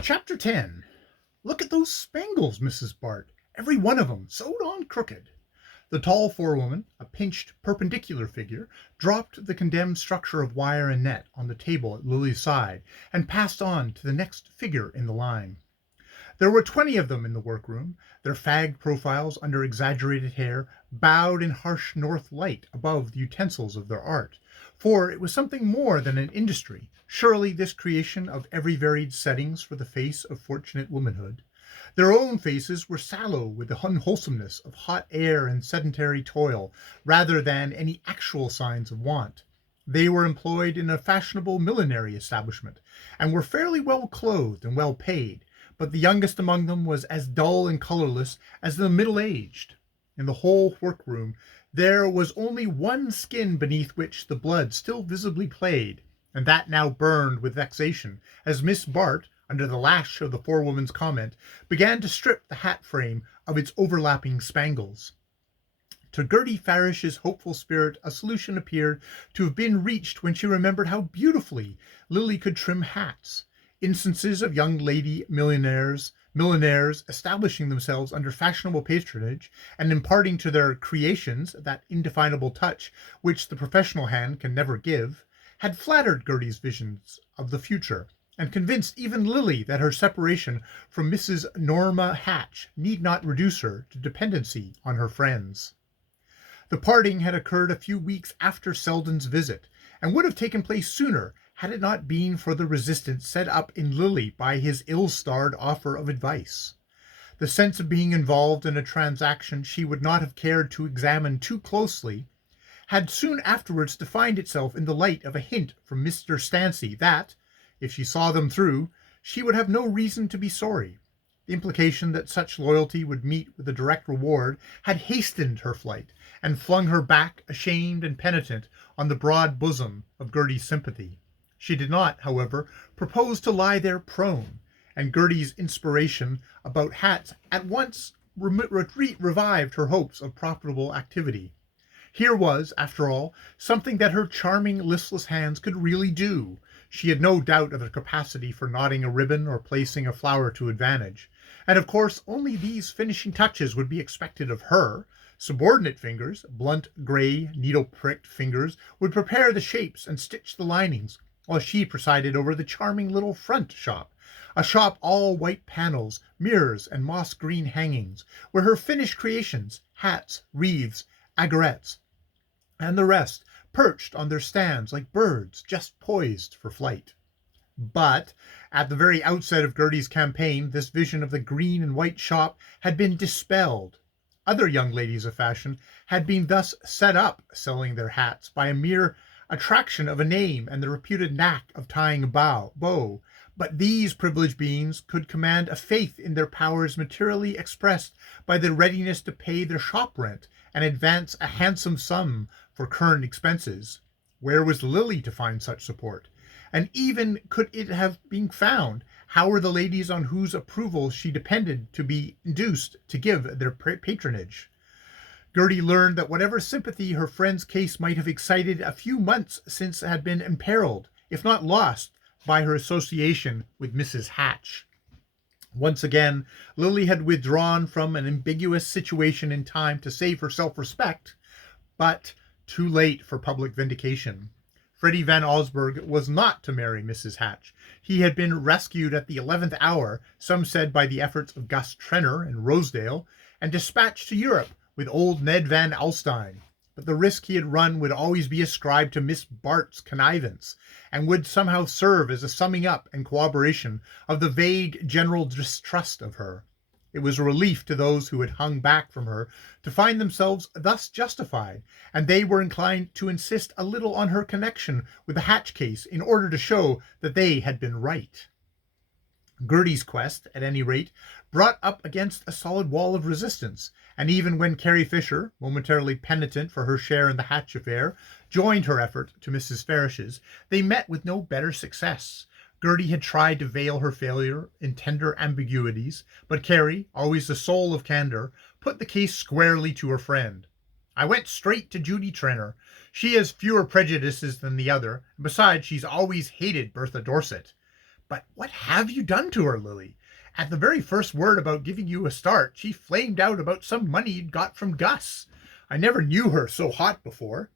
Chapter 10. Look at those spangles, Mrs. Bart. Every one of 'em sewed on crooked. The tall forewoman, a pinched, perpendicular figure, dropped the condemned structure of wire and net on the table at Lily's side and passed on to the next figure in the line. There were 20 of them in the workroom, their fagged profiles under exaggerated hair bowed in harsh north light above the utensils of their art, for it was something more than an industry, surely, this creation of every varied settings for the face of fortunate womanhood. Their own faces were sallow with the unwholesomeness of hot air and sedentary toil, rather than any actual signs of want. They were employed in a fashionable millinery establishment, and were fairly well clothed and well paid, but the youngest among them was as dull and colorless as the middle-aged. In the whole workroom there was only one skin beneath which the blood still visibly played, and that now burned with vexation, as Miss Bart, under the lash of the forewoman's comment, began to strip the hat frame of its overlapping spangles. To Gertie Farish's hopeful spirit a solution appeared to have been reached when she remembered how beautifully Lily could trim hats. Instances of young lady millionaires establishing themselves under fashionable patronage and imparting to their creations that indefinable touch which the professional hand can never give, had flattered Gertie's visions of the future, and convinced even Lily that her separation from Mrs. Norma Hatch need not reduce her to dependency on her friends. The parting had occurred a few weeks after Selden's visit, and would have taken place sooner had it not been for the resistance set up in Lily by his ill-starred offer of advice. The sense of being involved in a transaction she would not have cared to examine too closely had soon afterwards defined itself in the light of a hint from Mr. Stancy that, if she saw them through, she would have no reason to be sorry. The implication that such loyalty would meet with a direct reward had hastened her flight, and flung her back, ashamed and penitent, on the broad bosom of Gertie's sympathy. She did not, however, propose to lie there prone, and Gertie's inspiration about hats at once revived her hopes of profitable activity. Here was, after all, something that her charming, listless hands could really do. She had no doubt of her capacity for knotting a ribbon or placing a flower to advantage, and of course only these finishing touches would be expected of her. Subordinate fingers, blunt, grey, needle-pricked fingers, would prepare the shapes and stitch the linings, while she presided over the charming little front shop, a shop all white panels, mirrors, and moss-green hangings, where her finished creations, hats, wreaths, aigrettes, and the rest, perched on their stands like birds just poised for flight. But at the very outset of Gertie's campaign, this vision of the green and white shop had been dispelled. Other young ladies of fashion had been thus set up selling their hats by a mere attraction of a name and the reputed knack of tying a bow, but these privileged beings could command a faith in their powers materially expressed by the readiness to pay their shop rent and advance a handsome sum for current expenses. Where was Lily to find such support? And even could it have been found, how were the ladies on whose approval she depended to be induced to give their patronage? Gertie learned that whatever sympathy her friend's case might have excited a few months since had been imperiled, if not lost, by her association with Mrs. Hatch. Once again, Lily had withdrawn from an ambiguous situation in time to save her self-respect, but too late for public vindication. Freddie Van Osburgh was not to marry Mrs. Hatch. He had been rescued at the 11th hour, some said by the efforts of Gus Trenner in Rosedale, and dispatched to Europe with old Ned Van Alstyne. But the risk he had run would always be ascribed to Miss Bart's connivance, and would somehow serve as a summing up and corroboration of the vague general distrust of her. It was a relief to those who had hung back from her to find themselves thus justified, and they were inclined to insist a little on her connection with the Hatch case in order to show that they had been right. Gertie's quest, at any rate, brought up against a solid wall of resistance, and even when Carrie Fisher, momentarily penitent for her share in the Hatch affair, joined her effort to Mrs. Farish's, they met with no better success. Gertie had tried to veil her failure in tender ambiguities, but Carrie, always the soul of candor, put the case squarely to her friend. I went straight to Judy Trenner. She has fewer prejudices than the other, and besides, she's always hated Bertha Dorset. But what have you done to her, Lily? At the very first word about giving you a start, she flamed out about some money you'd got from Gus. I never knew her so hot before.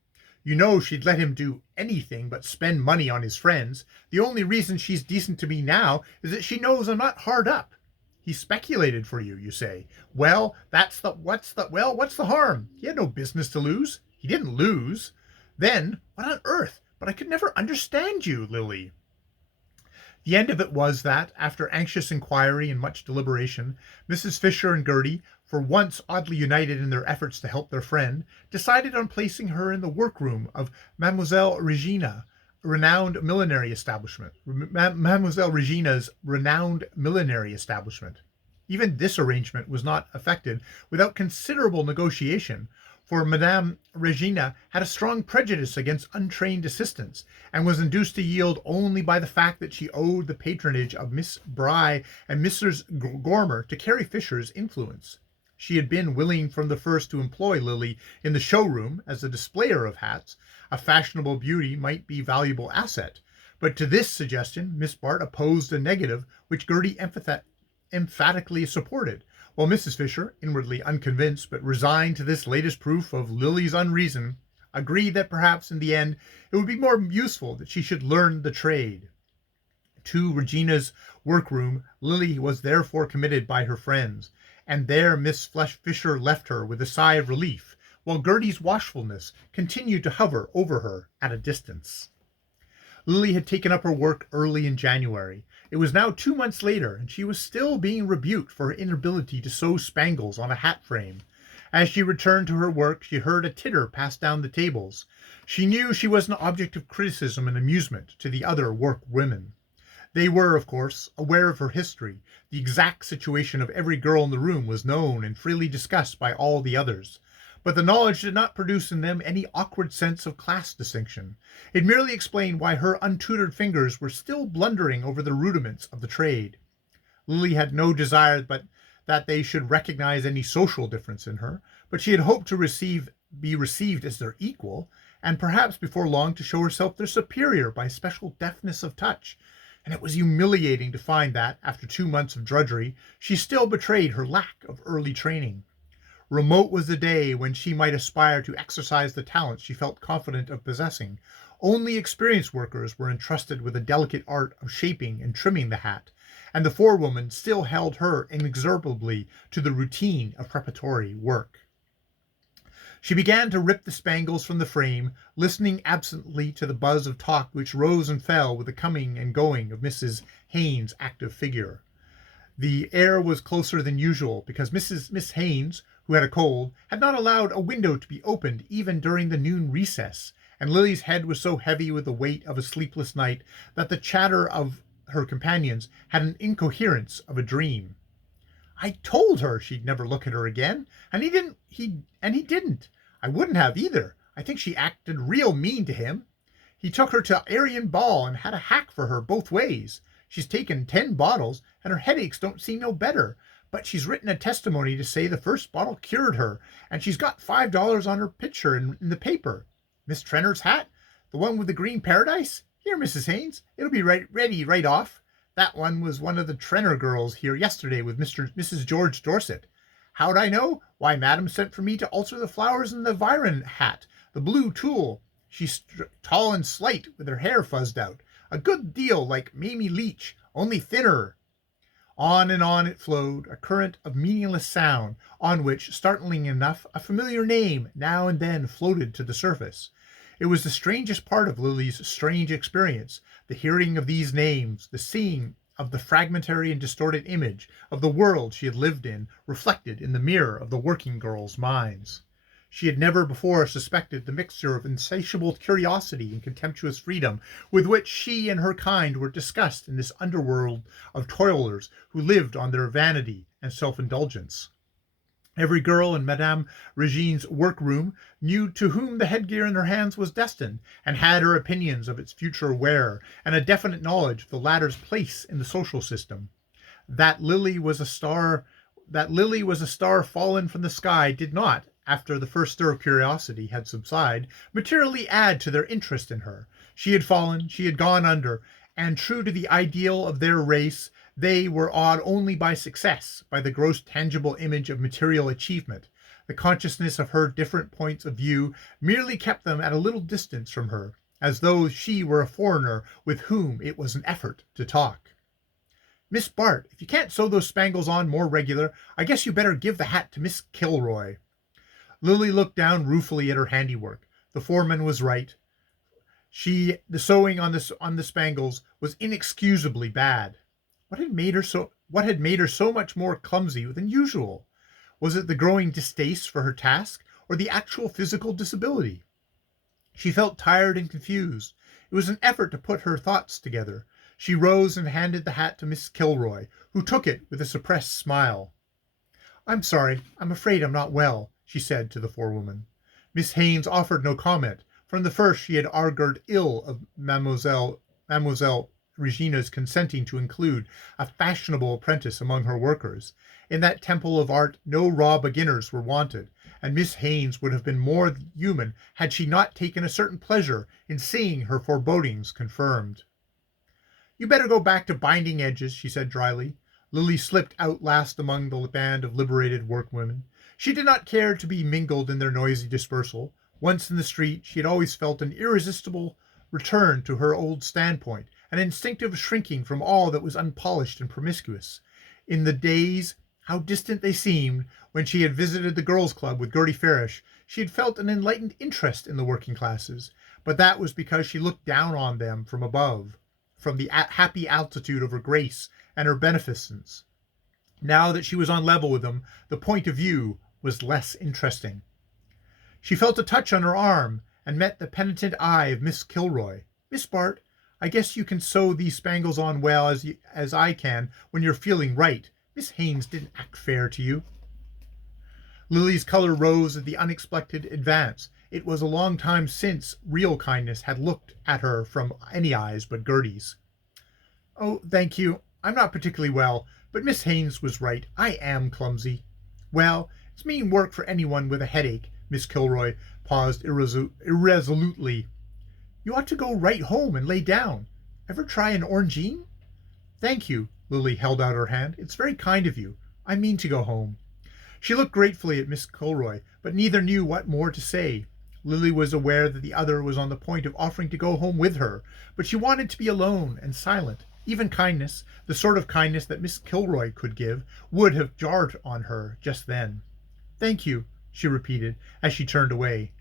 You know she'd let him do anything but spend money on his friends. The only reason she's decent to me now is that she knows I'm not hard up. He speculated for you, you say. Well, what's the harm? He had no business to lose. He didn't lose. Then, what on earth? But I could never understand you, Lily. The end of it was that, after anxious inquiry and much deliberation, Mrs. Fisher and Gertie, for once oddly united in their efforts to help their friend, decided on placing her in the workroom of Mademoiselle Regina's renowned millinery establishment. Even this arrangement was not effected without considerable negotiation, for Madame Regina had a strong prejudice against untrained assistants, and was induced to yield only by the fact that she owed the patronage of Miss Bry and Mrs. Gormer to Carrie Fisher's influence. She had been willing from the first to employ Lily in the showroom as a displayer of hats. A fashionable beauty might be a valuable asset, but to this suggestion Miss Bart opposed a negative which Gertie emphatically supported, while Mrs. Fisher, inwardly unconvinced but resigned to this latest proof of Lily's unreason, agreed that perhaps in the end it would be more useful that she should learn the trade. To Regina's workroom Lily was therefore committed by her friends, and there Miss Fisher left her with a sigh of relief, while Gertie's watchfulness continued to hover over her at a distance. Lily had taken up her work early in January. It was now 2 months later, and she was still being rebuked for her inability to sew spangles on a hat frame. As she returned to her work, she heard a titter pass down the tables. She knew she was an object of criticism and amusement to the other workwomen. They were, of course, aware of her history. The exact situation of every girl in the room was known and freely discussed by all the others. But the knowledge did not produce in them any awkward sense of class distinction. It merely explained why her untutored fingers were still blundering over the rudiments of the trade. Lily had no desire but that they should recognize any social difference in her, but she had hoped to be received as their equal, and perhaps before long to show herself their superior by special deftness of touch. And it was humiliating to find that, after 2 months of drudgery, she still betrayed her lack of early training. Remote was the day when she might aspire to exercise the talents she felt confident of possessing. Only experienced workers were entrusted with the delicate art of shaping and trimming the hat, and the forewoman still held her inexorably to the routine of preparatory work. She began to rip the spangles from the frame, listening absently to the buzz of talk which rose and fell with the coming and going of Mrs. Haynes' active figure. The air was closer than usual, because Miss Haynes, who had a cold, had not allowed a window to be opened even during the noon recess, and Lily's head was so heavy with the weight of a sleepless night that the chatter of her companions had an incoherence of a dream. I told her she'd never look at her again, and he didn't. I wouldn't have either. I think she acted real mean to him. He took her to Arion Ball and had a hack for her both ways. She's taken 10 bottles, and her headaches don't seem no better. But she's written a testimony to say the first bottle cured her, and she's got $5 on her picture in the paper. Miss Trenner's hat? The one with the green paradise? Here, Mrs. Haynes, it'll be ready right off. That one was one of the Trenner girls here yesterday with Mrs. George Dorset. How'd I know? Why, Madam sent for me to alter the flowers in the Viron hat, the blue tulle. She's tall and slight, with her hair fuzzed out. A good deal like Mamie Leach, only thinner. On and on it flowed, a current of meaningless sound, on which, startling enough, a familiar name now and then floated to the surface. It was the strangest part of Lily's strange experience, the hearing of these names, the seeing of the fragmentary and distorted image of the world she had lived in, reflected in the mirror of the working girls' minds. She had never before suspected the mixture of insatiable curiosity and contemptuous freedom with which she and her kind were discussed in this underworld of toilers who lived on their vanity and self-indulgence. Every girl in Madame Regine's workroom knew to whom the headgear in her hands was destined, and had her opinions of its future wearer, and a definite knowledge of the latter's place in the social system. That Lily was a star fallen from the sky did not, after the first stir of curiosity had subsided, materially add to their interest in her. She had fallen, she had gone under, and true to the ideal of their race, they were awed only by success, by the gross tangible image of material achievement. The consciousness of her different points of view merely kept them at a little distance from her, as though she were a foreigner with whom it was an effort to talk. Miss Bart, if you can't sew those spangles on more regular, I guess you better give the hat to Miss Kilroy. Lily looked down ruefully at her handiwork. The foreman was right. The sewing on the spangles was inexcusably bad. What had made her so much more clumsy than usual? Was it the growing distaste for her task, or the actual physical disability? She felt tired and confused. It was an effort to put her thoughts together. She rose and handed the hat to Miss Kilroy, who took it with a suppressed smile. "I'm sorry. I'm afraid I'm not well," she said to the forewoman. Miss Haines offered no comment. From the first she had augured ill of Mademoiselle Regina's consenting to include a fashionable apprentice among her workers. In that temple of art no raw beginners were wanted, and Miss Haines would have been more human had she not taken a certain pleasure in seeing her forebodings confirmed. "You better go back to binding edges," she said dryly. Lily slipped out last among the band of liberated workwomen. She did not care to be mingled in their noisy dispersal. Once in the street, she had always felt an irresistible return to her old standpoint, an instinctive shrinking from all that was unpolished and promiscuous. In the days, how distant they seemed, when she had visited the girls' club with Gertie Farish, she had felt an enlightened interest in the working classes, but that was because she looked down on them from above, from the happy altitude of her grace and her beneficence. Now that she was on level with them, the point of view was less interesting. She felt a touch on her arm and met the penitent eye of Miss Kilroy. "Miss Bart, I guess you can sew these spangles on well as I can when you're feeling right. Miss Haines didn't act fair to you." Lily's color rose at the unexpected advance. It was a long time since real kindness had looked at her from any eyes but Gertie's. "Oh, thank you. I'm not particularly well, but Miss Haines was right. I am clumsy." "Well, it's mean work for anyone with a headache." Miss Kilroy paused irresolutely. "You ought to go right home and lay down. Ever try an orangine?" "Thank you." Lily held out her hand. "It's very kind of you. I mean to go home." She looked gratefully at Miss Kilroy, but neither knew what more to say. Lily was aware that the other was on the point of offering to go home with her, but she wanted to be alone and silent. Even kindness, the sort of kindness that Miss Kilroy could give, would have jarred on her just then. "Thank you," she repeated, as she turned away.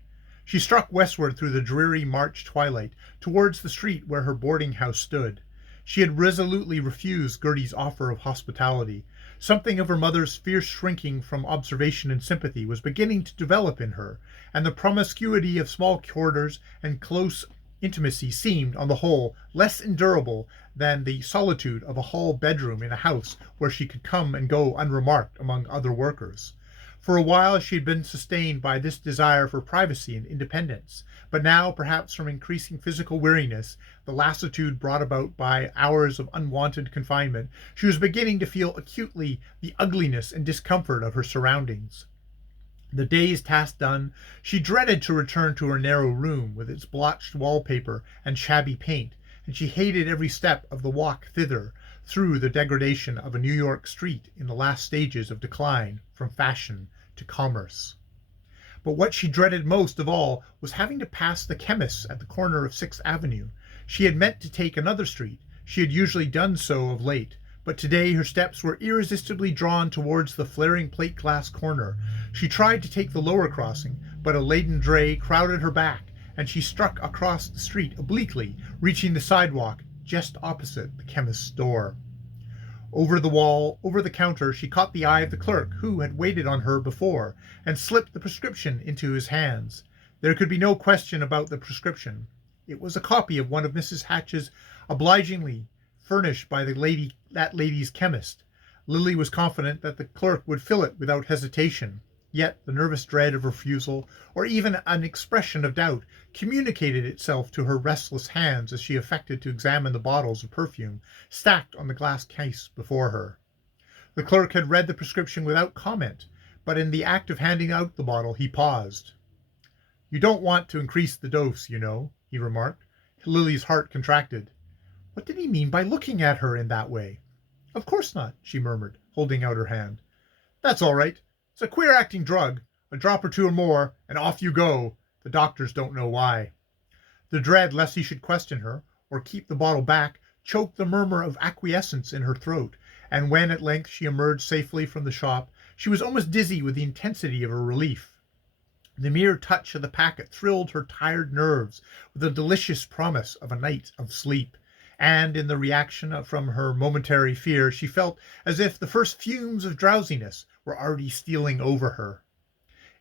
She struck westward through the dreary March twilight, towards the street where her boarding-house stood. She had resolutely refused Gertie's offer of hospitality. Something of her mother's fierce shrinking from observation and sympathy was beginning to develop in her, and the promiscuity of small quarters and close intimacy seemed, on the whole, less endurable than the solitude of a hall bedroom in a house where she could come and go unremarked among other workers. For a while she had been sustained by this desire for privacy and independence, but now, perhaps from increasing physical weariness, the lassitude brought about by hours of unwanted confinement, she was beginning to feel acutely the ugliness and discomfort of her surroundings. The day's task done, she dreaded to return to her narrow room with its blotched wallpaper and shabby paint, and she hated every step of the walk thither, through the degradation of a New York street in the last stages of decline from fashion to commerce. But what she dreaded most of all was having to pass the chemist's at the corner of Sixth Avenue. She had meant to take another street. She had usually done so of late, but today her steps were irresistibly drawn towards the flaring plate glass corner. She tried to take the lower crossing, but a laden dray crowded her back, and she struck across the street obliquely, reaching the sidewalk just opposite the chemist's door. Over the counter, she caught the eye of the clerk who had waited on her before, and slipped the prescription into his hands. There could be no question about the prescription. It was a copy of one of Mrs. Hatch's obligingly furnished by that lady's chemist. Lily was confident that the clerk would fill it without hesitation. Yet the nervous dread of refusal, or even an expression of doubt, communicated itself to her restless hands as she affected to examine the bottles of perfume stacked on the glass case before her. The clerk had read the prescription without comment, but in the act of handing out the bottle he paused. "You don't want to increase the dose, you know," he remarked. Lily's heart contracted. What did he mean by looking at her in that way? Of course not, she murmured, holding out her hand. That's all right. It's a queer acting drug. A drop or two or more, and off you go. The doctors don't know why. The dread lest he should question her, or keep the bottle back, choked the murmur of acquiescence in her throat, and when at length she emerged safely from the shop, she was almost dizzy with the intensity of her relief. The mere touch of the packet thrilled her tired nerves with the delicious promise of a night of sleep, and in the reaction from her momentary fear she felt as if the first fumes of drowsiness were already stealing over her.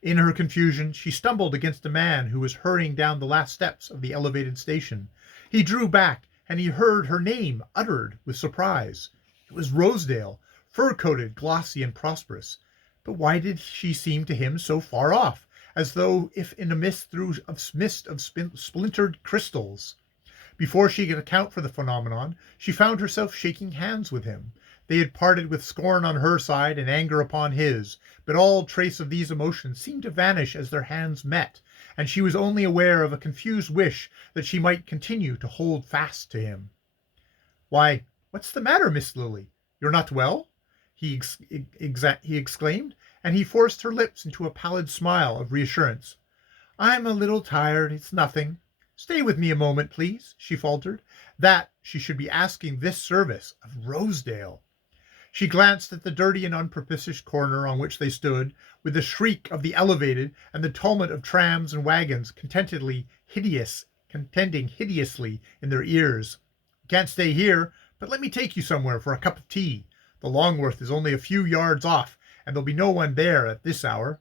In her confusion she stumbled against a man who was hurrying down the last steps of the elevated station. He drew back, and he heard her name uttered with surprise. It was Rosedale, fur-coated, glossy, and prosperous. But why did she seem to him so far off, as though if in a mist of splintered crystals? Before she could account for the phenomenon, she found herself shaking hands with him. They had parted with scorn on her side and anger upon his, but all trace of these emotions seemed to vanish as their hands met, and she was only aware of a confused wish that she might continue to hold fast to him. "Why, what's the matter, Miss Lily? You're not well?" he exclaimed, and he forced her lips into a pallid smile of reassurance. "I'm a little tired. It's nothing." "Stay with me a moment, please," she faltered. That she should be asking this service of Rosedale! She glanced at the dirty and unpropitious corner on which they stood, with the shriek of the elevated and the tumult of trams and wagons contending hideously in their ears. "Can't stay here, but let me take you somewhere for a cup of tea. The Longworth is only a few yards off, and there'll be no one there at this hour."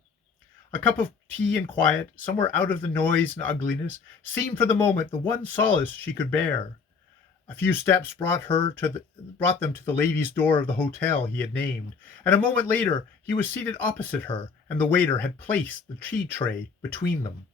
A cup of tea and quiet, somewhere out of the noise and ugliness, seemed for the moment the one solace she could bear. A few steps brought them to the ladies' door of the hotel he had named, and a moment later he was seated opposite her, and the waiter had placed the tea tray between them.